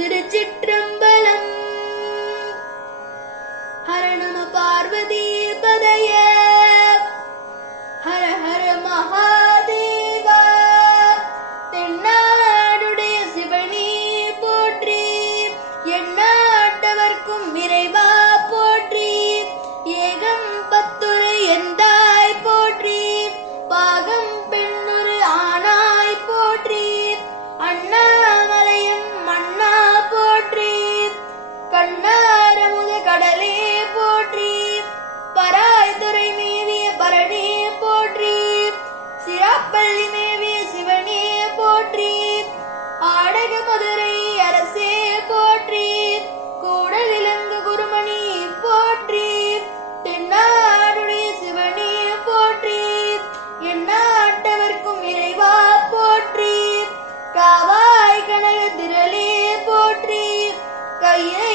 திருச்சிற்றம்பலம். ஹர நம பார்வதி பதய ஹர ஹர மகாதேவா. தென்னாடுடைய சிவனே போற்றி, எந்நாட்டவர்க்கும் இறைவா போற்றி. ஏகம் பத்துரை எந்தாய் போற்றி, பாகம் பெண்ணுரு ஆனாய் போற்றி. அண்ணாமலையும் மன்னா போற்றி, கண்ணாரமுத கடலே போற்றி. பராய்துறை மேவிய பரணே போற்றி, சிராப்பள்ளி மேவிய சிவனே போற்றி. ஆடக மதுரை அரசே போற்றி, கூடல் இலங்கு குருமணி போற்றி. தென்னாடுடைய சிவனே போற்றி, எந்நாட்டவர்க்கும் இறைவா போற்றி. காவாய் கனக திரளே போற்றி, கையை